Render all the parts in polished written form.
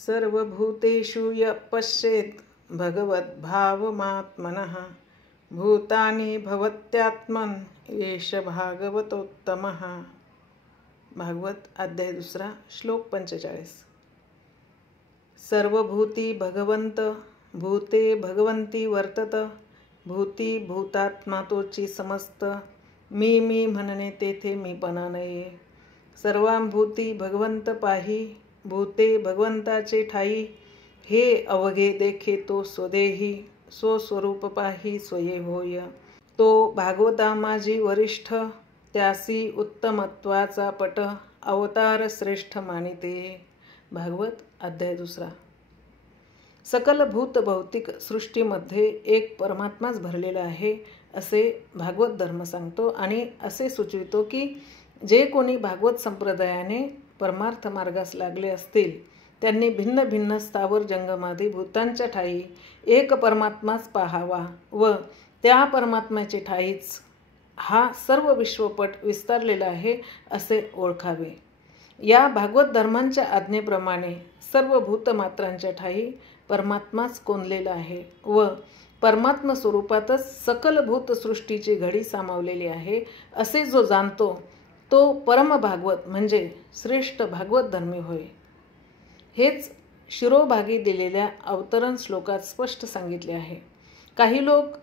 सर्वभूतेषु यः पश्येत् भगवद्भावमात्मनः भूतानि भवत्यात्मन् एष भागवतोत्तमः. भागवत अध्याय 2 श्लोक 45. सर्वभूती भगवंत भूते भगवंती वर्तत भूती भूतात्मा तोची समस्त मी म्हणणे तेथे मीपणा नये. सर्वांभूती भगवंत पाही भूते भगवंताचे ठाई हे अवघे देखे तो स्वदेही स्वस्वरूप पाही स्वये होय. तो भागवता माझी वरिष्ठ त्यासी उत्तमत्वाचा पट अवतार श्रेष्ठ मानिते. भागवत अध्याय 2. सकल भूत भौतिक सृष्टीमध्ये एक परमात्माच भरलेला आहे असे भागवत धर्म सांगतो आणि असे सुचवितो की जे कोणी भागवत संप्रदायाने परमार्थ मार्गास लागले असतील त्यांनी भिन्न भिन्न स्थावर जंगमादी भूतांच्या ठाई एक परमात्माच पाहावा व त्या परमात्म्याचे ठाईच हा सर्व विश्वपट विस्तारलेला आहे असे ओळखावे. या भागवत धर्मांच्या आज्ञेप्रमाणे सर्व भूतमात्रांच्या ठाई परमात्माच कोंदलेला आहे व परमात्मा स्वरूपातच सकल भूतसृष्टीची घडी सामावलेली आहे असे जो जाणतो तो परम भागवत म्हणजे श्रेष्ठ भागवत धर्मी होय. हेच शिरोभागी दिलेल्या अवतरण श्लोकात स्पष्ट सांगितले आहे. काही लोक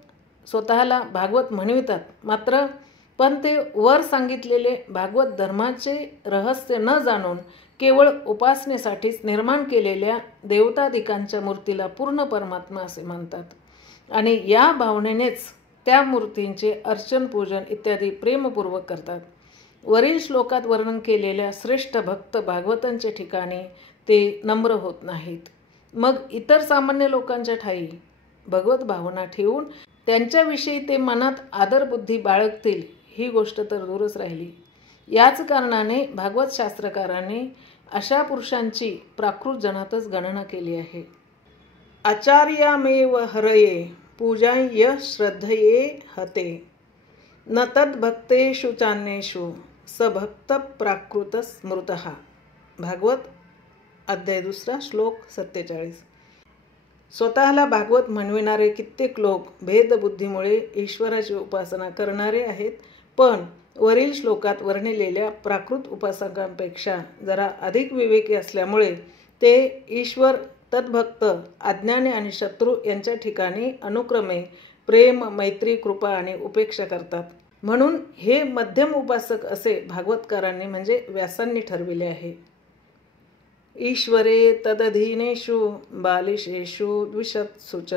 स्वतःला भागवत म्हणवितात पण ते वर सांगितलेले भागवत धर्माचे रहस्य न जाणून केवळ उपासनेसाठीच निर्माण केलेल्या देवतादिकांच्या मूर्तीला पूर्ण परमात्मा असे मानतात आणि या भावनेनेच त्या मूर्तींचे अर्चन पूजन इत्यादी प्रेमपूर्वक करतात. वरील श्लोकात वर्णन केलेल्या श्रेष्ठ भक्त भागवतांच्या ठिकाणी ते नम्र होत नाहीत. मग इतर सामान्य लोकांच्या ठाई भगवत भावना ठेवून त्यांच्याविषयी ते मनात आदरबुद्धी बाळगतील ही गोष्ट तर दूरच राहिली. याच कारणाने भागवत शास्त्रकारांनी अशा पुरुषांची प्राकृत जनातच गणना केली आहे. आचार्यामेव हरये पूजाय श्रद्धये हते न तद्भक्तेषु चान्येषु सभक्त प्राकृत स्मृतः. भागवत अध्याय 2 श्लोक 47. स्वतःला भागवत म्हणविणारे कित्येक लोक भेदबुद्धीमुळे ईश्वराची उपासना करणारे आहेत, पण वरील श्लोकात वर्णिलेल्या प्राकृत उपासकांपेक्षा जरा अधिक विवेकी असल्यामुळे ते ईश्वर तद्भक्त अज्ञानी आणि शत्रू यांच्या ठिकाणी अनुक्रमे प्रेम मैत्री कृपा आणि उपेक्षा करतात. म्हणून हे मध्यम उपासक असे भागवतकारांनी म्हणजे व्यासांनी ठरविले आहे. ईश्वरे तदधीनेषु बालिशेषु द्विषत्सु च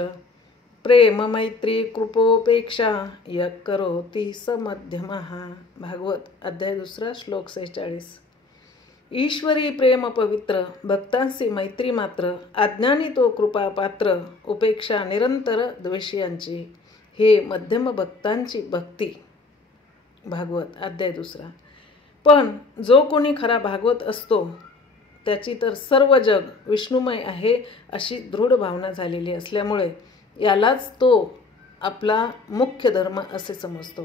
प्रेम मैत्री कृपोपेक्षा यः करोति स मध्यमः. भागवत अध्याय 2 श्लोक 46. ईश्वरी प्रेम पवित्र भक्तांची मैत्री मात्र अज्ञानी तो कृपा पात्र उपेक्षा निरंतर द्वेषियांची हे मध्यम भक्तांची भक्ती. भागवत अध्याय 2. पण जो कोणी खरा भागवत असतो त्याची तर सर्व जग विष्णुमय आहे अशी दृढ भावना झालेली असल्यामुळे यालाच तो आपला मुख्य धर्म असे समजतो.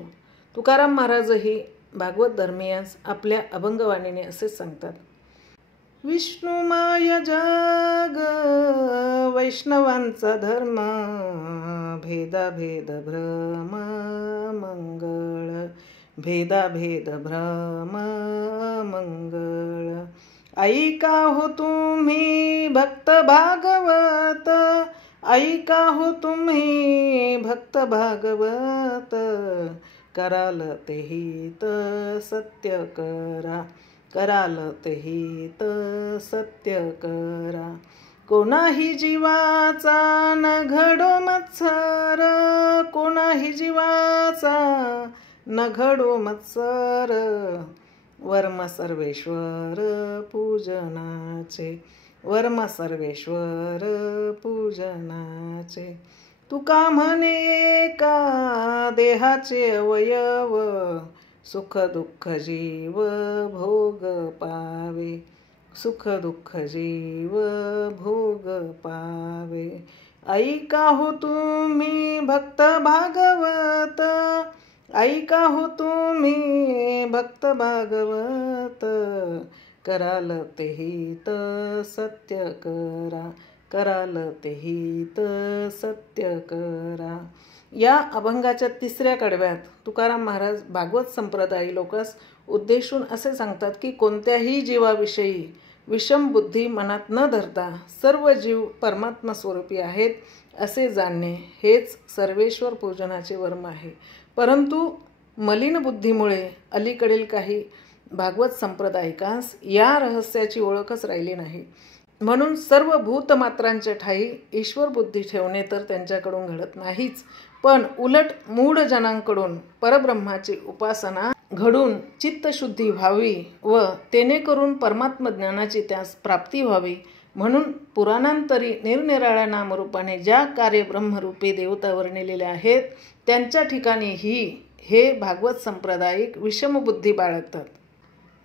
तुकाराम महाराजही भागवत धर्मीयांस आपल्या अभंगवाणीने असेच सांगतात. विष्णुमय जग वैष्णवांचा धर्म भेदाभेद भ्रम मंगळ भेदाभेद भ्रम मंगळ. ऐका हो तुम्ही भक्त भागवत ऐका हो तुम्ही भक्त भागवत कराल तेहित सत्य करा कराल तेहित सत्य करा. कोणाही जीवाचा न घडो मत्सर कोणाही जीवाचा न घडो मत्सर वर्म सर्वेश्वर पूजनाचे वर्म सर्वेश्वर पूजनाचे. तुका म्हणे एका देहाचे अवयव सुख दुःख जीव भोग पावे सुख दुःख जीव भोग पावे. ऐका हो तुम्ही भक्त भागवत ऐका हो तुम्ही भक्त भागवत कराल ते हित सत्य करा, कराल ते हित सत्य करा. या अभंगाच्या 3ऱ्या कडव्यात तुकाराम महाराज भागवत संप्रदायी लोकांस उद्देशून असे सांगतात की कोणत्याही जीवाविषयी विषम बुद्धी मनात न धरता सर्व जीव परमात्मा स्वरूपी आहेत असे जाणणे हेच सर्वेश्वर पूजनाचे वर्म आहे. परंतु मलिन बुद्धीमुळे अलीकडील काही भागवत संप्रदायिकांस या रहस्याची ओळखच राहिली नाही. म्हणून सर्व भूतमात्रांच्या ठाई ईश्वर बुद्धी ठेवणे तर त्यांच्याकडून घडत नाहीच, पण उलट मूढ जनांकडून परब्रह्माची उपासना घडून चित्तशुद्धी व्हावी व तेने करून परमात्म ज्ञानाची त्यास प्राप्ती व्हावी म्हणून पुराणांतरी निरनिराळ्या नामरूपाने ज्या कार्य ब्रह्मरूपी देवता वर्णिलेल्या आहेत त्यांच्या ठिकाणी हे भागवत संप्रदायिक विषमबुद्धी बाळगतात.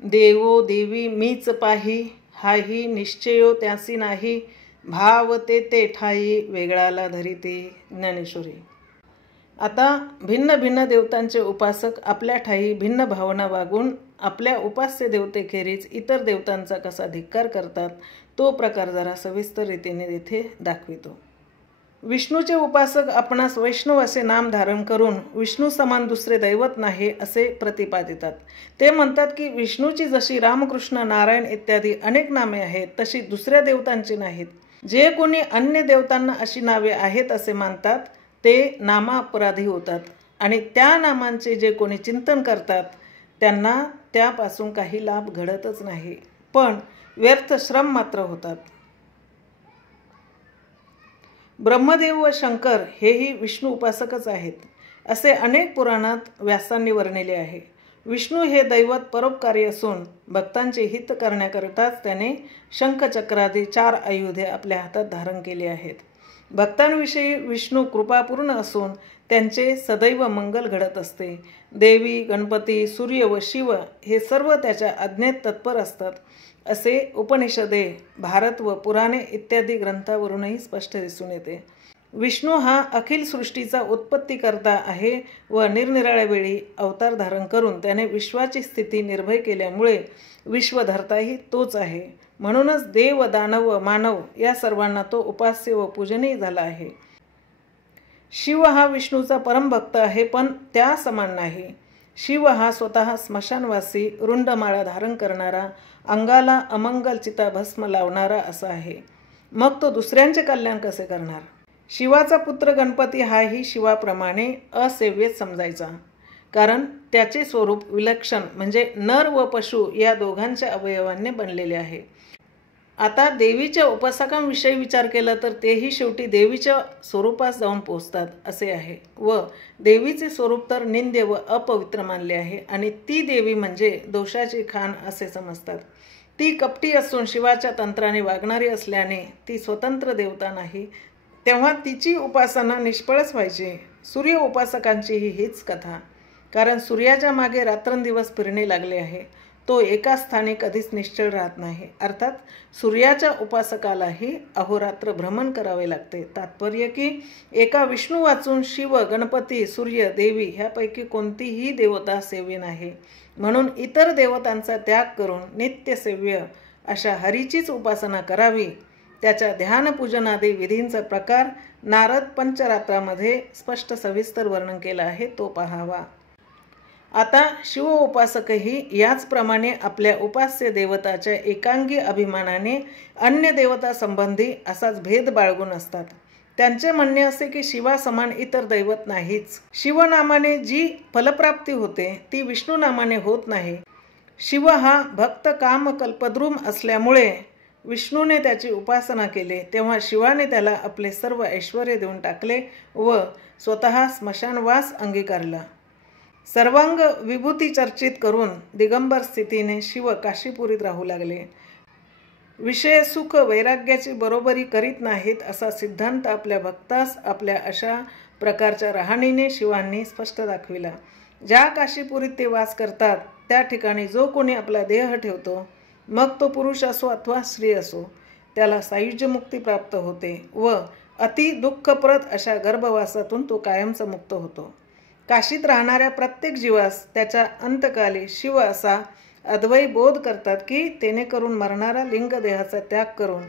देवो देवी मीच पाही, हाही निश्चयो त्यासी नाही, भाव ते ठाई वेगळाला धरिते. ज्ञानेश्वरी. आता भिन्न भिन्न देवतांचे उपासक आपल्या ठाई भिन्न भावना वागून आपल्या उपास्य देवतेखेरीज इतर देवतांचा कसा धिक्कार करतात तो प्रकार जरा सविस्तर रीतीने येथे दाखवितो. विष्णूचे उपासक आपणास वैष्णव असे नाम धारण करून विष्णू समान दुसरे दैवत नाही असे प्रतिपादितात. ते म्हणतात की विष्णूची जशी रामकृष्ण नारायण इत्यादी अनेक नामे आहेत तशी दुसऱ्या देवतांची नाहीत. जे कोणी अन्य देवतांना अशी नावे आहेत असे मानतात ते नामापराधी होतात आणि त्या नामांचे जे कोणी चिंतन करतात त्यांना त्यापासून काही लाभ घडतच नाही, पण व्यर्थ श्रम मात्र होतात. ब्रह्मदेव व शंकर हेही विष्णू उपासकच आहेत असे अनेक पुराणात व्यासांनी वर्णिले आहे. विष्णू हे दैवत परोपकारी असून भक्तांचे हित करण्याकरिताच त्याने शंखचक्रादी 4 आयुधे आपल्या हातात धारण केली आहेत. भक्तांविषयी विष्णू कृपापूर्ण असून त्यांचे सदैव मंगल घडत असते. देवी, गणपती, सूर्य व शिव हे सर्व त्याच्या आज्ञेत तत्पर असतात असे उपनिषदे, भारत व पुराणे इत्यादी ग्रंथावरूनही स्पष्ट दिसून येते. विष्णू हा अखिल सृष्टीचा उत्पत्तीकर्ता आहे व निरनिराळ्या वेळी अवतार धारण करून त्याने विश्वाची स्थिती निर्भय केल्यामुळे विश्वधर्ताही तोच आहे. म्हणूनच देव, दानव व मानव या सर्वांना तो उपास्य व पूजनीय झाला आहे. शिव हा विष्णूचा परमभक्त आहे, पण त्या समान नाही. शिव हा स्वतः स्मशानवासी, रुंडमाळा धारण करणारा, अंगाला अमंगल चिता भस्म लावणारा असा आहे. मग तो दुसऱ्यांचे कल्याण कसे करणार? शिवाचा पुत्र गणपती हाही शिवाप्रमाणे असेव्यच समजायचा, कारण त्याचे स्वरूप विलक्षण म्हणजे नर व पशु या दोघांच्या अवयवांनी बनलेले आहे. आता देवीच्या उपासकांविषयी विचार केला तर तेही शेवटी देवीच्या स्वरूपास जाऊन पोचतात असे आहे व देवीचे स्वरूप तर निंद्य व अपवित्र मानले आहे आणि ती देवी म्हणजे दोषाची खाण असे समजतात. ती कपटी असून शिवाच्या तंत्राने वागणारी असल्याने ती स्वतंत्र देवता नाही, तेव्हा तिची उपासना निष्फळच व्हायची. सूर्य उपासकांचीही हीच कथा, कारण सूर्याच्या मागे रात्रंदिवस फिरणे लागले आहे. तो एका स्थानी कधीच निश्चळ राहत नाही. अर्थात सूर्याच्या उपासकालाही अहोरात्र भ्रमण करावे लागते. तात्पर्य की एका विष्णू वाचून शिव, गणपती, सूर्य, देवी ह्यापैकी कोणतीही देवता सेव्य नाही. म्हणून इतर देवतांचा त्याग करून नित्यसेव्य अशा हरीचीच उपासना करावी. त्याच्या ध्यानपूजनादी विधींचा प्रकार नारद पंचरात्रामध्ये स्पष्ट सविस्तर वर्णन केला आहे, तो पहावा. आता शिव उपासकही याचप्रमाणे आपल्या उपास्य देवताच्या एकांगी अभिमानाने अन्य देवता संबंधी असाच भेद बाळगून असतात. त्यांचे म्हणणे असे की शिवासमान इतर दैवत नाहीच. शिवनामाने जी फलप्राप्ती होते ती विष्णू नामाने होत नाही. शिव हा भक्त काम कल्पद्रुम असल्यामुळे विष्णूने त्याची उपासना केली, तेव्हा शिवाने त्याला आपले सर्व ऐश्वर्य देऊन टाकले व स्वतः स्मशानवास अंगीकारला. सर्वांग विभूती चर्चित करून दिगंबर स्थितीने शिव काशीपुरीत राहू लागले. विषय सुख वैराग्याची बरोबरी करीत नाहीत असा सिद्धांत आपल्या भक्तास आपल्या अशा प्रकारच्या राहणीने शिवांनी स्पष्ट दाखविला. ज्या काशीपुरीत ते वास करतात त्या ठिकाणी जो कोणी आपला देह ठेवतो, मग तो पुरुष असो अथवा स्त्री असो, त्याला सायुज्य मुक्ती प्राप्त होते व अति दुःखप्रद अशा गर्भवासातून तो कायमचा मुक्त होतो. काशीत राहणाऱ्या प्रत्येक जीवास त्याच्या अंतकाली शिव असा अद्वै बोध करतात की तेने करून मरणारा लिंग देहाचा त्याग करून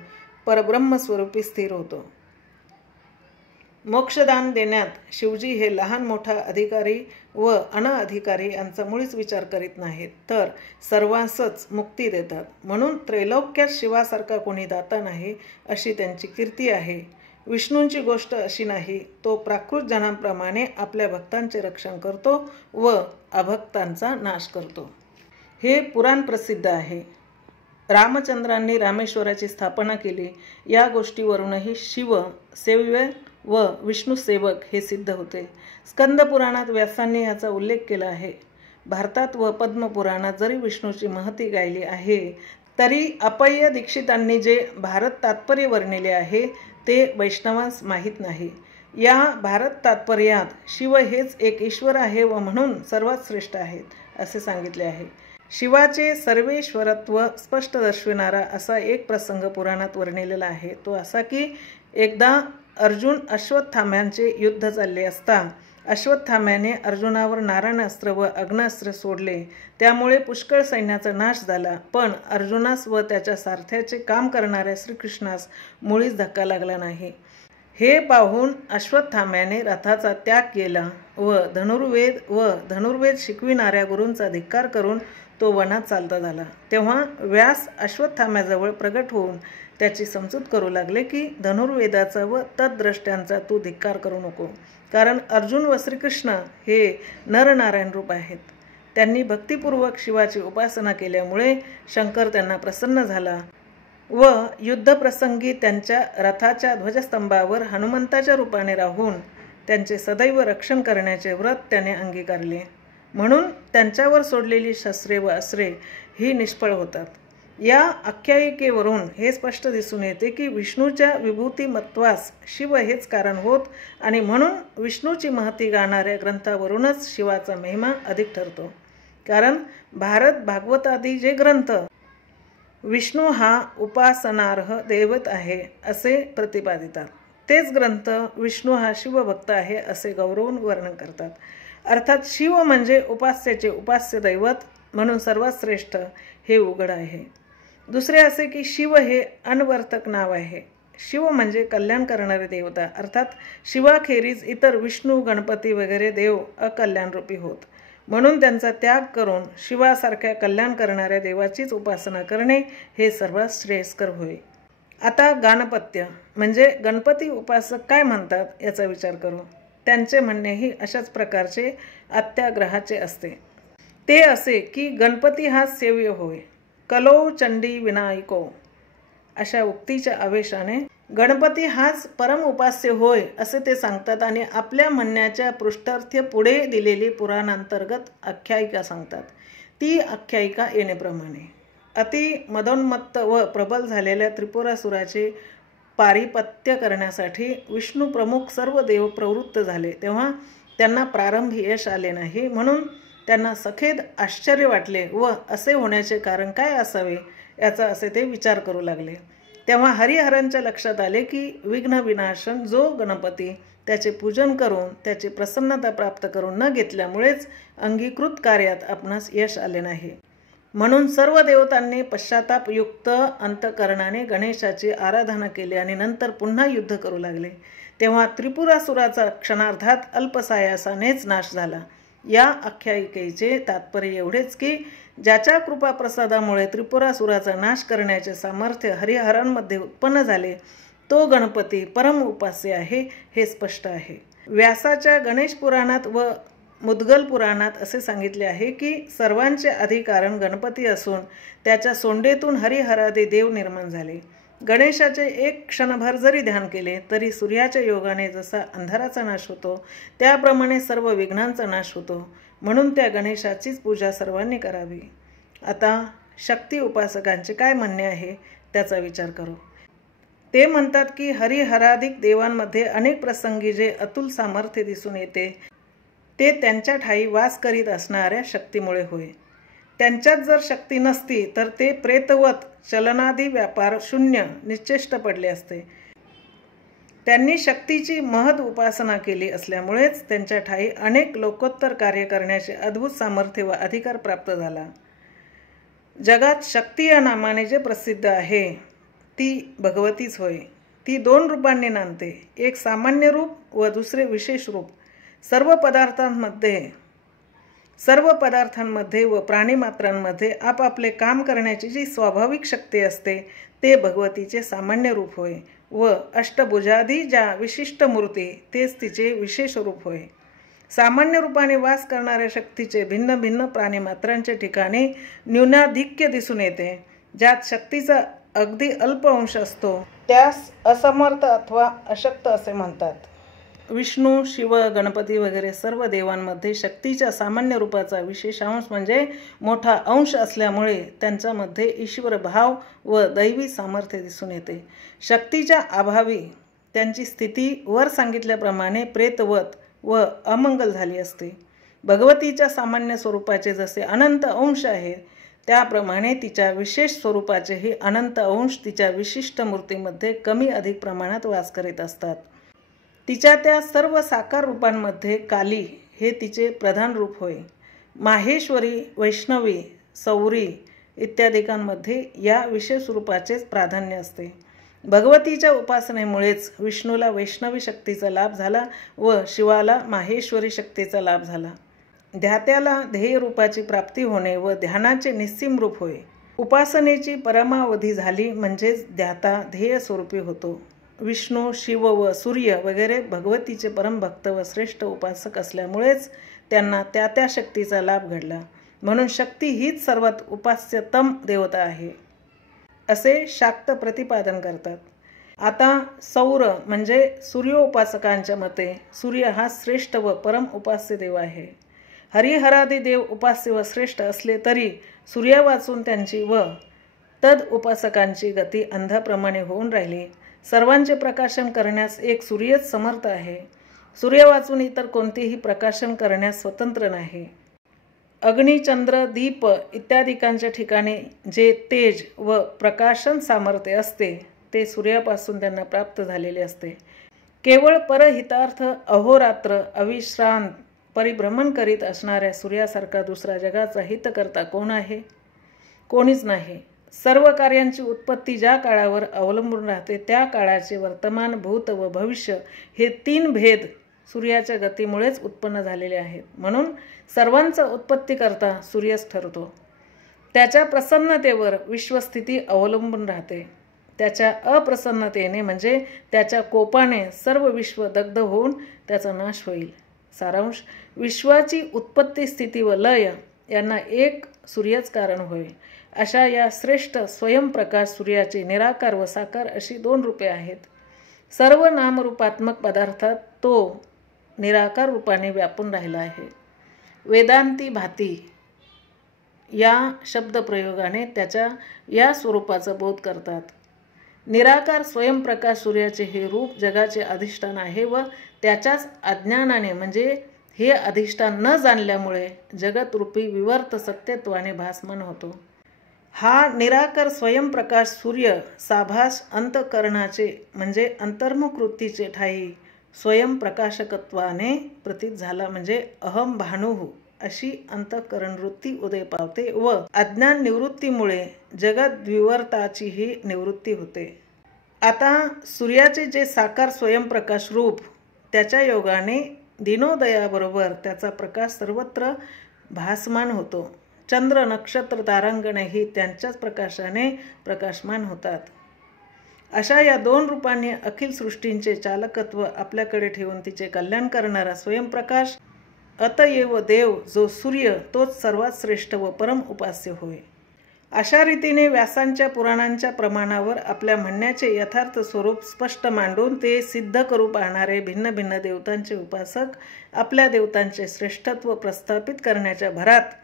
परब्रह्म स्वरूपी स्थिर होतो. मोक्षदान देण्यात शिवजी हे लहान मोठा अधिकारी व अनअधिकारी यांचा मुळीच विचार करीत नाहीत, तर सर्वांसच मुक्ती देतात. म्हणून त्रैलोक्यात शिवासारखा कोणी दाता नाही अशी त्यांची कीर्ती आहे. विष्णूंची गोष्ट अशी नाही, तो प्राकृत जनांप्रमाणे आपल्या भक्तांचे रक्षण करतो व अभक्तांचा नाश करतो. हे पुराण प्रसिद्ध आहे. रामचंद्रांनी रामेश्वराची स्थापना केली या गोष्टीवरूनही शिव सेव्य व विष्णू सेवक हे सिद्ध होते. स्कंद पुराणात व्यासांनी याचा उल्लेख केला आहे. भारतात व पद्मपुराणात जरी विष्णूची महती गायली आहे, तरी अपय्य दीक्षितांनी जे भारत तात्पर्य वर्णिले आहे ते वैष्णवांस माहीत नाही. या भारत तात्पर्यात शिव हेच एक ईश्वर आहे व म्हणून सर्वात श्रेष्ठ आहेत असे सांगितले आहे. शिवाचे सर्वेश्वरत्व स्पष्ट दर्शविणारा असा एक प्रसंग पुराणात वर्णिलेला आहे. तो असा की एकदा अर्जुन अश्वत्थाम्यांचे युद्ध चालले असता अश्वत्थाम्याने अर्जुनावर नारायणास्त्र व अग्नास्त्र सोडले. त्यामुळे पुष्कळ सैन्याचा नाश झाला. पण अर्जुनास व त्याच्या सारथ्याचे काम करणाऱ्या श्रीकृष्णास मुळीच धक्का लागला नाही. हे पाहून अश्वत्थाम्याने रथाचा त्याग केला व धनुर्वेद शिकविणाऱ्या गुरूंचा धिक्कार करून तो वनात चालता झाला. तेव्हा व्यास अश्वत्थाम्याजवळ प्रगट होऊन त्याची समजूत करू लागले की धनुर्वेदाचा व तद्द्रष्ट्यांचा तू धिक्कार करू नको, कारण अर्जुन व श्रीकृष्ण हे नरनारायण रूप आहेत. त्यांनी भक्तिपूर्वक शिवाची उपासना केल्यामुळे शंकर त्यांना प्रसन्न झाला व युद्धप्रसंगी त्यांच्या रथाच्या ध्वजस्तंभावर हनुमंताच्या रूपाने राहून त्यांचे सदैव रक्षण करण्याचे व्रत त्याने अंगीकारले. म्हणून त्यांच्यावर सोडलेली शस्त्रे व अस्त्रे ही निष्फळ होतात. या आख्यायिकेवरून हे स्पष्ट दिसून येते की विष्णूच्या विभूतिमत्वास शिव हेच कारण होत आणि म्हणून विष्णूची महती गाणाऱ्या ग्रंथावरूनच शिवाचा महिमा अधिक ठरतो. कारण भारत भागवतादी जे ग्रंथ विष्णू हा उपासनार्ह दैवत आहे असे प्रतिपादितात, तेच ग्रंथ विष्णू हा शिवभक्त आहे असे गौरवून वर्णन करतात. अर्थात शिव म्हणजे उपास्याचे उपास्य दैवत म्हणून सर्वात श्रेष्ठ हे उघड आहे. दुसरे असे की शिव हे अनवर्थक नाव आहे. शिव म्हणजे कल्याण करणारे देवता, अर्थात शिवाखेरीज इतर विष्णू गणपती वगैरे देव अकल्याणरूपी होत. म्हणून त्यांचा त्याग करून शिवासारख्या कल्याण करणाऱ्या देवाचीच उपासना करणे हे सर्वात श्रेयस्कर होय. आता गाणपत्य म्हणजे गणपती उपासक काय म्हणतात याचा विचार करू. त्यांचे म्हणणेही अशाच प्रकारचे अत्याग्रहाचे असते. ते असे की गणपती हा सेव्य होय, कलो चंडी विनायको अशा उक्तीच्या आवेशाने गणपती हाच परम उपास्य होय असे ते सांगतात आणि आपल्या म्हणण्याच्या पृष्ठार्थ पुढे दिलेली पुराणांतर्गत आख्यायिका सांगतात. ती आख्यायिका येण्याप्रमाणे अति मदोन्मत्त व प्रबल झालेल्या त्रिपुरासुराचे पारिपत्य करण्यासाठी विष्णू प्रमुख सर्व देव प्रवृत्त झाले. तेव्हा त्यांना प्रारंभी यश आले नाही, म्हणून त्यांना सखेद आश्चर्य वाटले व असे होण्याचे कारण काय असावे याचा असे ते विचार करू लागले. तेव्हा हरिहरांच्या लक्षात आले की विघ्न विनाशन जो गणपती त्याचे पूजन करून त्याची प्रसन्नता प्राप्त करून न घेतल्यामुळेच अंगीकृत कार्यात आपणास यश आले नाही. म्हणून सर्व देवतांनी पश्चातापयुक्त अंतकरणाने गणेशाची आराधना केली आणि नंतर पुन्हा युद्ध करू लागले. तेव्हा त्रिपुरासुराचा क्षणार्धात अल्पसायासानेच नाश झाला. या आख्यायिकेचे तात्पर्य एवढेच की ज्याच्या कृपाप्रसादामुळे त्रिपुरासुराचा नाश करण्याचे सामर्थ्य हरिहरांमध्ये उत्पन्न झाले तो गणपती परम उपास्य आहे हे स्पष्ट आहे. व्यासाच्या गणेश पुराणात व मुद्गल पुराणात असे सांगितले आहे की सर्वांचे अधिकारण गणपती असून त्याच्या सोंडेतून हरिहरादी देव निर्माण झाले. गणेशाचे एक क्षणभर जरी ध्यान केले तरी सूर्याच्या योगाने जसा अंधाराचा नाश होतो त्याप्रमाणे सर्व विघ्नांचा नाश होतो. म्हणून त्या गणेशाचीच पूजा सर्वांनी करावी. आता शक्ती उपासकांचे काय म्हणणे आहे त्याचा विचार करू. ते म्हणतात की हरिहराधिक देवांमध्ये अनेक प्रसंगी जे अतुल सामर्थ्य दिसून येते ते त्यांच्या ठाई वास करीत असणाऱ्या शक्तीमुळे होय. त्यांच्यात जर शक्ती नसती तर ते प्रेतवत चलनादी व्यापार शून्य निश्चेष्ट पडले असते. त्यांनी शक्तीची महद उपासना केली असल्यामुळेच त्यांच्या ठाई अनेक लोकोत्तर कार्य करण्याचे अद्भुत सामर्थ्य व अधिकार प्राप्त झाला. जगात शक्ती या नामाने जे प्रसिद्ध आहे ती भगवतीच होय. ती 2 रूपांनी नांदते, एक सामान्य रूप व दुसरे विशेष रूप. सर्व पदार्थांमध्ये व प्राणीमात्रांमध्ये आपापले काम करण्याची जी स्वाभाविक शक्ती असते ते भगवतीचे सामान्य रूप होय व अष्टभुजादी ज्या विशिष्ट मूर्ती तेच तिचे विशेष रूप होय. सामान्य रूपाने वास करणाऱ्या शक्तीचे भिन्न भिन्न प्राणीमात्रांच्या ठिकाणी न्यूनाधिक्य दिसून येते. ज्यात शक्तीचा अगदी अल्प अंश असतो त्यास असमर्थ अथवा अशक्त असे म्हणतात. विष्णू, शिव, गणपती वगैरे सर्व देवांमध्ये शक्तीच्या सामान्य रूपाचा विशेषांश म्हणजे मोठा अंश असल्यामुळे त्यांच्यामध्ये ईश्वर भाव व दैवी सामर्थ्य दिसून येते. शक्तीच्या अभावी त्यांची स्थिती वर सांगितल्याप्रमाणे प्रेतवत व अमंगल झाली असते. भगवतीच्या सामान्य स्वरूपाचे जसे अनंत अंश आहे त्याप्रमाणे तिच्या विशेष स्वरूपाचेही अनंत अंश तिच्या विशिष्ट मूर्तीमध्ये कमी अधिक प्रमाणात वास करीत असतात. तिच्या त्या सर्व साकार रूपांमध्ये काली हे तिचे प्रधान रूप होय. माहेश्वरी, वैष्णवी, सौरी इत्यादिकांमध्ये या विशेष रूपाचेच प्राधान्य असते. भगवतीच्या उपासनेमुळेच विष्णूला वैष्णवी शक्तीचा लाभ झाला व शिवाला माहेश्वरी शक्तीचा लाभ झाला. ध्यात्याला ध्येय रूपाची प्राप्ती होणे व ध्यानाचे निस्सीम रूप होय. उपासनेची परमावधी झाली म्हणजेच ध्याता ध्येय स्वरूपी होतो. विष्णू, शिव व सूर्य वगैरे भगवतीचे परमभक्त व श्रेष्ठ उपासक असल्यामुळेच त्यांना त्या त्या शक्तीचा लाभ घडला. म्हणून शक्ती हीच सर्वात उपास्यतम देवता आहे असे शाक्त प्रतिपादन करतात. आता सौर म्हणजे सूर्योपासकांच्या मते सूर्य हा श्रेष्ठ व परम उपास्य देव आहे. हरिहरादी देव उपास्य व श्रेष्ठ असले तरी सूर्या वाचून त्यांची व तद उपासकांची गती अंधाप्रमाणे होऊन राहिली. सर्वांचे प्रकाशन करण्यास एक सूर्यच समर्थ आहे. सूर्य वाचून इतर कोणतेही प्रकाशन करण्यास स्वतंत्र नाही. अग्नी, चंद्र, दीप इत्यादिकांच्या ठिकाणी जे तेज व प्रकाशन सामर्थ्य असते ते सूर्यापासून त्यांना प्राप्त झालेले असते. केवळ परहितार्थ अहोरात्र अविश्रांत परिभ्रमण करीत असणाऱ्या सूर्यासारखा दुसरा जगाचा हितकर्ता कोण आहे? कोणीच नाही. सर्व कार्यांची उत्पत्ती ज्या काळावर अवलंबून राहते त्या काळाचे वर्तमान, भूत व भविष्य हे 3 भेद सूर्याच्या गतीमुळेच उत्पन्न झालेले आहेत. म्हणून सर्वांचा उत्पत्तीकर्ता सूर्यच ठरतो. त्याच्या प्रसन्नतेवर विश्वस्थिती अवलंबून राहते. त्याच्या अप्रसन्नतेने म्हणजे त्याच्या कोपाने सर्व विश्व दग्ध होऊन त्याचा नाश होईल. सारांश: विश्वाची उत्पत्ती, स्थिती व लय यांना एक सूर्यच कारण होय. अशा या श्रेष्ठ स्वयंप्रकाश सूर्याचे निराकार व साकार अशी 2 रूपे आहेत. सर्व नामरूपात्मक पदार्थात तो निराकार रूपाने व्यापून राहिला आहे. वेदांती भाती या शब्दप्रयोगाने त्याच्या या स्वरूपाचा बोध करतात. निराकार स्वयंप्रकाश सूर्याचे हे रूप जगाचे अधिष्ठान आहे व त्याच्याच अज्ञानाने म्हणजे हे अधिष्ठान न जाणल्यामुळे जगतरूपी विवर्त सत्यत्वाने भासमान होतो. हा निराकार स्वयंप्रकाश सूर्य साभास अंतःकरणाचे म्हणजे अंतर्मुख वृत्तीचे ठाई स्वयंप्रकाशकत्वाने प्रतीत झाला म्हणजे अहम भानुः अशी अंतःकरण वृत्ती उदय पावते व अज्ञान निवृत्तीमुळे जगद्विवर्ताचीही निवृत्ती होते. आता सूर्याचे जे साकार स्वयंप्रकाश रूप त्याच्या योगाने दिनोदयाबरोबर त्याचा प्रकाश सर्वत्र भासमान होतो. चंद्र, नक्षत्र, तारांगणेही त्यांच्याच प्रकाशाने प्रकाशमान होतात. अशा या 2 रूपांनी अखिल सृष्टींचे चालकत्व आपल्याकडे ठेवून तिचे कल्याण करणारा स्वयंप्रकाश अतएव देव जो सूर्य तोच सर्वात श्रेष्ठ व परम उपास्य होय. अशा रीतीने व्यासांच्या पुराणांच्या प्रमाणावर आपल्या म्हणण्याचे यथार्थ स्वरूप स्पष्ट मांडून ते सिद्ध करू पाहणारे भिन्न भिन्न देवतांचे उपासक आपल्या देवतांचे श्रेष्ठत्व प्रस्थापित करण्याच्या भरात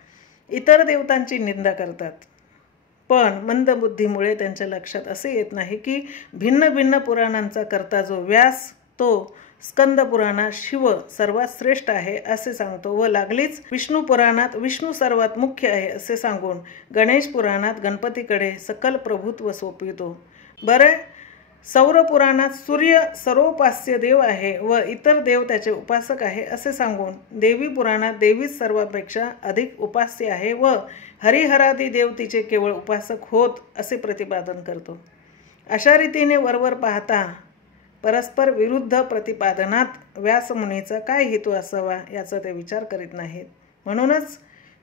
इतर देवतांची निंदा करतात. पण मंदबुद्धीमुळे त्यांच्या लक्षात असे येत नाही की भिन्न भिन्न पुराणांचा कर्ता जो व्यास तो स्कंद पुराणात शिव सर्वात श्रेष्ठ आहे असे सांगतो व लागलीच विष्णू पुराणात विष्णू सर्वात मुख्य आहे असे सांगून गणेश पुराणात गणपतीकडे सकल प्रभुत्व सोपवितो. बरे, सौरपुराणात सूर्य सर्वोपास्य देव आहे व इतर देव त्याचे उपासक आहे असे सांगून देवी पुराणात देवीच सर्वांपेक्षा अधिक उपास्य आहे व हरिहरादी देव तिचे केवळ उपासक होत असे प्रतिपादन करतो. अशा रीतीने वरवर पाहता परस्पर विरुद्ध प्रतिपादनात व्यासमुनीचा काय हेतू असावा याचा ते विचार करीत नाहीत. म्हणूनच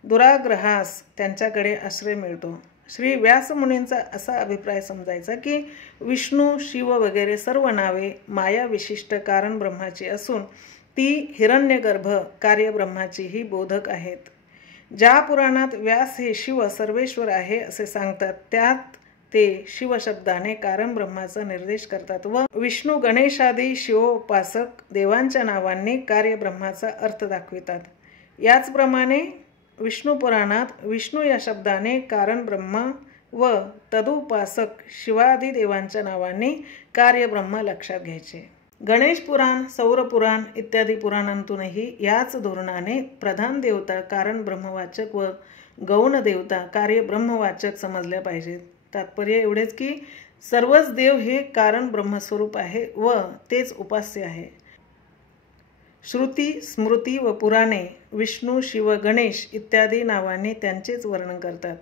दुराग्रहास त्यांच्याकडे आश्रय मिळतो. श्री व्यासमुनींचा असा अभिप्राय समजायचा की विष्णू, शिव वगैरे सर्व नावे माया विशिष्ट कारण ब्रह्माची असून ती हिरण्यगर्भ कार्य ब्रह्माचीही बोधक आहेत. ज्या पुराणात व्यास हे शिव सर्वेश्वर आहे असे सांगतात त्यात ते शिव शब्दाने कारण ब्रह्माचा निर्देश करतात व विष्णू गणेशादी शिवोपासक देवांच्या नावांनी कार्य ब्रह्माचा अर्थ दाखवितात. याचप्रमाणे विष्णू पुराणात विष्णू या शब्दाने कारण ब्रह्म व तदुपासक शिवादी देवांच्या नावांनी कार्य ब्रह्म लक्षात घ्यायचे. गणेश पुराण, सौरपुराण इत्यादी पुराणांतूनही याच धोरणाने प्रधान देवता कारण ब्रह्मवाचक व गौण देवता कार्य ब्रह्मवाचक समजल्या पाहिजेत. तात्पर्य एवढेच की सर्वच देव हे कारण ब्रह्मस्वरूप आहे व तेच उपास्य आहे. श्रुती, स्मृती व पुराणे विष्णू, शिव, गणेश इत्यादी नावांनी त्यांचेच वर्णन करतात.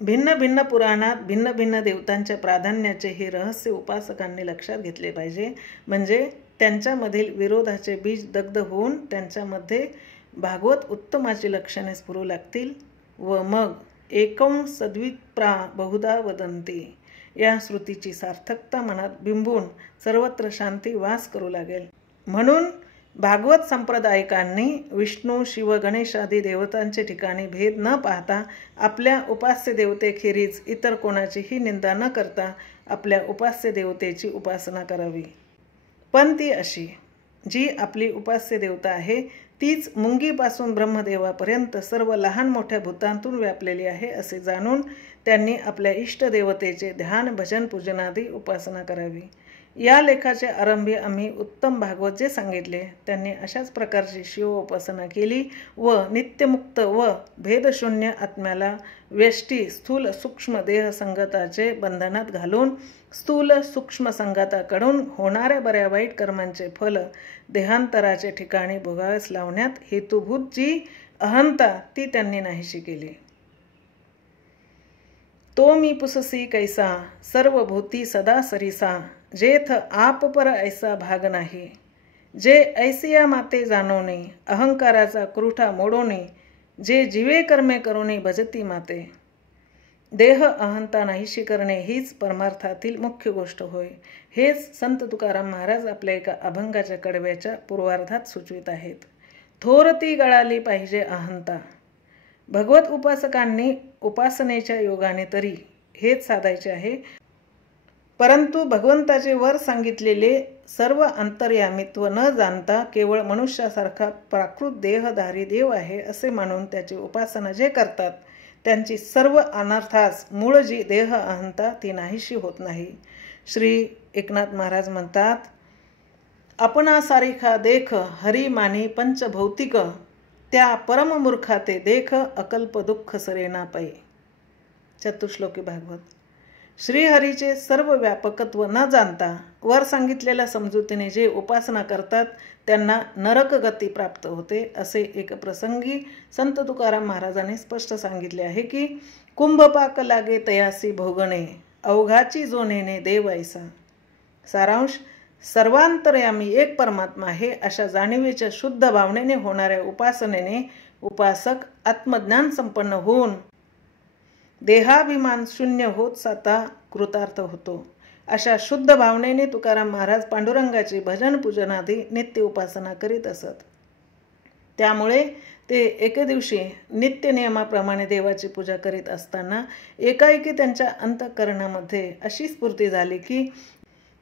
भिन्न भिन्न पुराणात भिन्न भिन्न देवतांच्या प्राधान्याचे हे रहस्य उपासकांनी लक्षात घेतले पाहिजे. म्हणजे त्यांच्यामधील विरोधाचे बीज दग्ध होऊन त्यांच्यामध्ये भागवत उत्तमाची लक्षणे स्फुरू लागतील व मग एकं सद्विप्रा बहुधा वदन्ति या श्रुतीची सार्थकता मनात बिंबून सर्वत्र शांती वास करू लागेल. म्हणून भागवत संप्रदायिकांनी विष्णू, शिव, गणेश आदी देवतांचे ठिकाणी भेद न पाहता आपल्या उपास्य देवतेखेरीज इतर कोणाचीही निंदा न करता आपल्या उपास्य देवतेची उपासना करावी. पण ती अशी जी आपली उपास्य देवता आहे तीच मुंगीपासून ब्रह्मदेवापर्यंत सर्व लहान मोठ्या भूतांतून व्यापलेली आहे असे जाणून त्यांनी आपल्या इष्टदेवतेचे ध्यान, भजन, पूजनादी उपासना करावी. या लेखाचे आरंभी आम्ही उत्तम भागवत जे सांगितले त्यांनी अशाच प्रकारची शिवोपासना केली व नित्यमुक्त व भेदशून्य आत्म्याला व्यष्टी स्थूल सूक्ष्म देह संगताचे बंधनात घालून स्थूल सूक्ष्म संगताकडून होणाऱ्या बऱ्या वाईट कर्मांचे फल देहांतराचे ठिकाणी भोगाव्यास लावण्यात हेतुभूत जी अहंता ती त्यांनी नाहीशी केली. तो मी पुससी कैसा सर्व भूती सदा सरिसा जेथ आप पर ऐसा भाग नाही जे ऐसिया माते जाणवणे अहंकाराचा क्रूठा मोडोने जे जीवे कर्मे करुणे भजती माते. देह अहंता नाहीशी करणे हीच परमार्थातील मुख्य गोष्ट होय. हेच संत तुकाराम महाराज आपल्या एका अभंगाच्या कडव्याच्या पूर्वार्धात सुचवित आहेत. थोरती गळाली पाहिजे अहंता. भगवत उपासकांनी उपासनेच्या योगाने तरी हेच साधायचे आहे. परंतु भगवंताचे वर सांगितलेले सर्व अंतर्यामित्व न जाणता केवळ मनुष्यासारखा प्राकृत देहधारी देव आहे असे मानून त्याची उपासना जे करतात त्यांची सर्व अनर्थास मूळ जी देह अहंता ती नाहीशी होत नाही. श्री एकनाथ महाराज म्हणतात, आपणा सारिखा देख हरी मानी पंचभौतिक त्या परममूर्खा ते देख अकल्प दुःख सरेना पै. चतुश्लोकी भागवत. श्रीहरीचे सर्व व्यापकत्व न जाणता वर सांगितलेल्या समजुतीने जे उपासना करतात त्यांना नरक गती प्राप्त होते असे एक प्रसंगी संत तुकाराम महाराजांनी स्पष्ट सांगितले आहे की कुंभपाक लागे तयासी भोगणे अवघाची जो नेणे देव ऐसा. सारांश, सर्वांतर्यामी एक परमात्मा आहे अशा जाणीवेच्या शुद्ध भावनेने होणाऱ्या उपासनेने उपासक आत्मज्ञान संपन्न होऊन देहाभिमान शून्य होत साता कृतार्थ होतो. अशा शुद्ध भावनेने तुकाराम महाराज पांडुरंगाची भजन पूजनादी नित्य उपासना करीत असत. त्यामुळे ते एके दिवशी नित्य नियमाप्रमाणे देवाची पूजा करीत असताना एकाएकी त्यांच्या अंतःकरणामध्ये अशी स्फूर्ती झाली की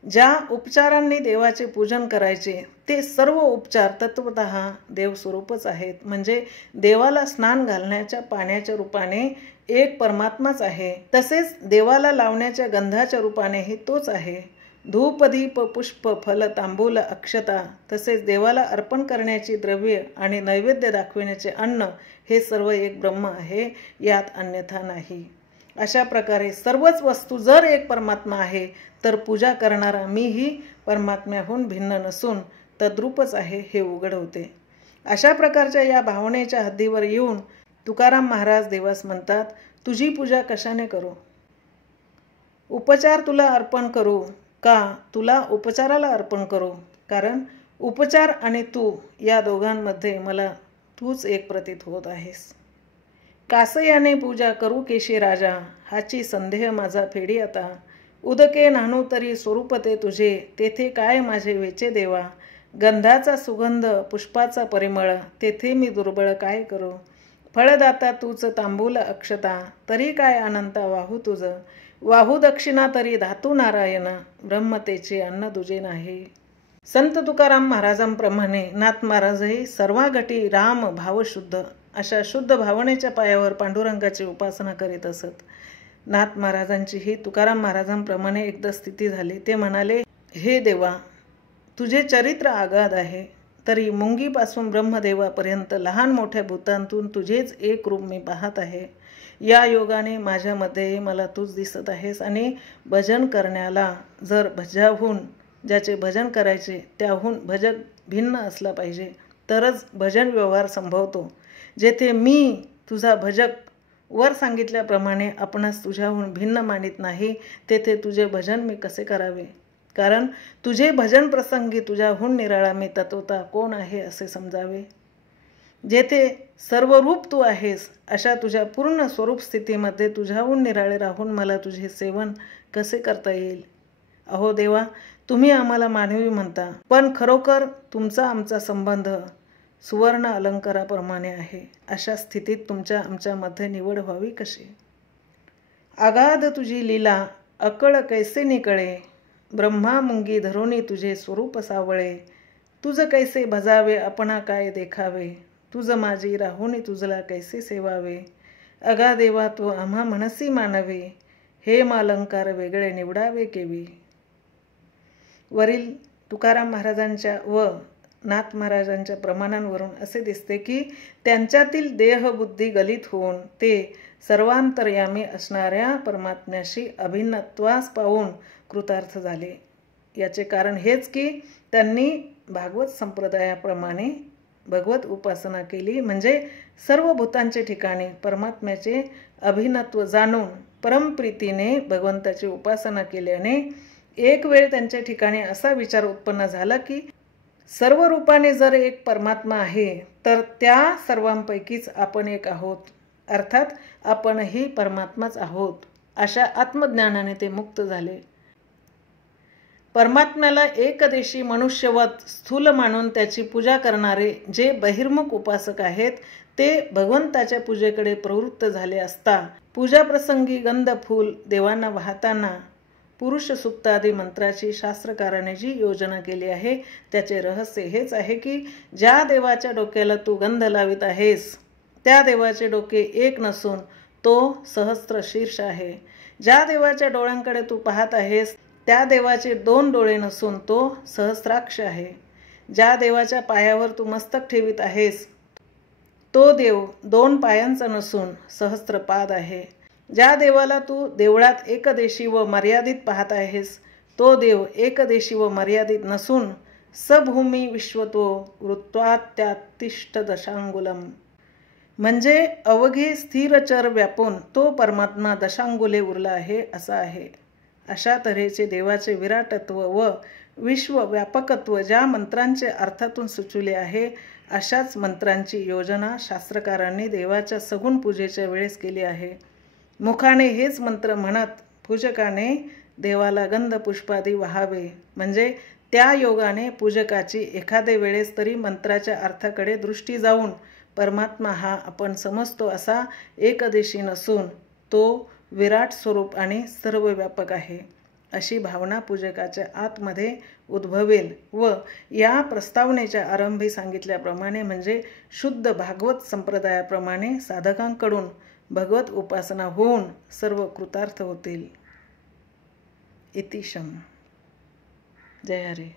ज्या उपचारांनी देवाचे पूजन करायचे ते सर्व उपचार तत्वतः देवस्वरूपच आहेत. म्हणजे देवाला स्नान घालण्याच्या पाण्याच्या रूपाने एक परमात्माच आहे. तसेच देवाला लावण्याच्या गंधाच्या रूपानेही तोच आहे. धूप, दीप, पुष्प, फल, तांबूल, अक्षता तसेच देवाला अर्पण करण्याची द्रव्ये आणि नैवेद्य दाखविण्याचे अन्न हे सर्व एक ब्रह्म आहे, यात अन्यथा नाही. अशा प्रकारे सर्वच वस्तू जर एक परमात्मा आहे तर पूजा करणारा मीही परमात्म्याहून भिन्न नसून तद्रूपच आहे हे उघड होते. अशा प्रकारच्या या भावनेच्या हद्दीवर येऊन तुकाराम महाराज देवास म्हणतात, तुझी पूजा कशाने करू? उपचार तुला अर्पण करू का तुला उपचाराला अर्पण करू? कारण उपचार आणि तू या दोघांमध्ये मला तूच एक प्रतीत होत आहेस. कासयाने पूजा करू केशी राजा, हाची संदेह माझा फेडी आता. उदके नानू तरी स्वरूप ते तुझे, तेथे काय माझे वेचे देवा. गंधाचा सुगंध पुष्पाचा परिमळ, तेथे मी दुर्बळ काय करू. फळदाता तूच तांबूल अक्षता, तरी काय अनंता वाहू तुझ. वाहू दक्षिणा तरी धातू नारायण, ब्रह्मतेचे अन्न तुझे नाही. संत तुकाराम महाराजांप्रमाणे नाथ महाराजही सर्वागटी राम भावशुद्ध अशा शुद्ध भावनेच्या पायावर पांडुरंगाची उपासना करीत असत. नाथ महाराजांची ही तुकाराम महाराजांप्रमाणे एकदा स्थिती झाली. ते म्हणाले, हे देवा, तुझे चरित्र आगाध आहे, तरी मुंगीपासून ब्रह्मदेवापर्यंत लहान मोठ्या भूतांतून तुझेच एक रूप मी पाहत आहे. या योगाने माझ्यामध्ये मला तूच दिसत आहेस आणि भजन करण्याला जर भज्याहून ज्याचे भजन करायचे त्याहून भजक भिन्न असला पाहिजे तरच भजन व्यवहार संभवतो. जेथे मी तुझा भजक वर सांगितल्याप्रमाणे आपणास तुझ्याहून भिन्न मानित नाही, तेथे तुझे भजन मी कसे करावे? कारण तुझे भजन प्रसंगी तुझ्याहून निराळा मी तत्वता कोण आहे असे समजावे. जेथे सर्व रूप तू आहेस अशा तुझ्या पूर्ण स्वरूप स्थितीमध्ये तुझ्याहून निराळे राहून मला तुझे सेवन कसे करता येईल? अहो देवा, तुम्ही आम्हाला मानवी म्हणता, पण खरोखर तुमचा आमचा संबंध सुवर्ण अलंकाराप्रमाणे आहे. अशा स्थितीत तुमच्या आमच्यामध्ये निवड व्हावी कशी? आगाध तुझी लीला अकळ कैसे निकळे, ब्रह्मा मुंगी धरोनी तुझे स्वरूप सावळे. तुझ कैसे भजावे आपणा काय देखावे, तुझ माझी राहुनी तुझला कैसे सेवावे. अगा देवा तू आम्हा मनसी मानवे, हे मालंकार वेगळे निवडावे केवी. वरील तुकाराम महाराजांच्या व नाथ महाराजांच्या प्रमाणांवरून असे दिसते की त्यांच्यातील देहबुद्धी गलित होऊन ते सर्वांतर्यामी असणाऱ्या परमात्म्याशी अभिन्नत्वास पाहून कृतार्थ झाले. याचे कारण हेच की त्यांनी भागवत संप्रदायाप्रमाणे भगवत उपासना केली, म्हणजे सर्व भूतांचे ठिकाणी परमात्म्याचे अभिन्नत्व जाणून परमप्रीतीने भगवंताची उपासना केल्याने एक वेळ त्यांच्या ठिकाणी असा विचार उत्पन्न झाला की सर्व रूपाने जर एक परमात्मा आहे तर त्या सर्वांपैकीच आपण एक आहोत, अर्थात आपणही परमात्माच आहोत. अशा आत्मज्ञानाने ते मुक्त झाले. परमात्म्याला एकदेशी मनुष्यवत स्थूल मानून त्याची पूजा करणारे जे बहिर्मुख उपासक आहेत ते भगवंताच्या पूजेकडे प्रवृत्त झाले असता पूजाप्रसंगी गंध फूल देवांना वाहताना पुरुष सुक्तादी मंत्राची शास्त्रकाराने जी योजना केली आहे त्याचे रहस्य हेच आहे की ज्या देवाच्या डोक्याला तू गंध लावित आहेस त्या देवाचे डोके एक नसून तो सहस्त्र शीर्ष आहे. ज्या देवाच्या डोळ्यांकडे तू पाहत आहेस त्या देवाचे 2 डोळे नसून तो सहस्राक्ष आहे. ज्या देवाच्या पायावर तू मस्तक ठेवित आहेस तो देव 2 पायांचा नसून सहस्त्रपाद आहे. ज्या देवाला तू देवळात एकदेशी व मर्यादित पाहत आहेस तो देव एकदेशी व मर्यादित नसून सभूमी विश्वतो वृत्वात्यातिष्ठ दशांगुलम, म्हणजे अवघे स्थिरचर व्यापून तो परमात्मा दशांगुले उरला आहे असा आहे. अशा तऱ्हेचे देवाचे विराटत्व व विश्वव्यापकत्व ज्या मंत्रांचे अर्थातून सुचविले आहे अशाच मंत्रांची योजना शास्त्रकारांनी देवाच्या सगुण पूजेच्या वेळेस केली आहे. मुखाने हेच मंत्र म्हणत पूजकाने देवाला गंध पुष्पादी वाहावे, म्हणजे त्या योगाने पूजकाची एखादे वेळेस तरी मंत्राच्या अर्थाकडे दृष्टी जाऊन परमात्मा हा आपण समजतो असा एकदेशी नसून तो विराट स्वरूप आणि सर्वव्यापक आहे अशी भावना पूजकाच्या आतमध्ये उद्भवेल व या प्रस्तावनेच्या आरंभी सांगितल्याप्रमाणे म्हणजे शुद्ध भागवत संप्रदायाप्रमाणे साधकांकडून भगवत उपासना होऊन सर्व कृतार्थ होतील. इति शम. जय हरी.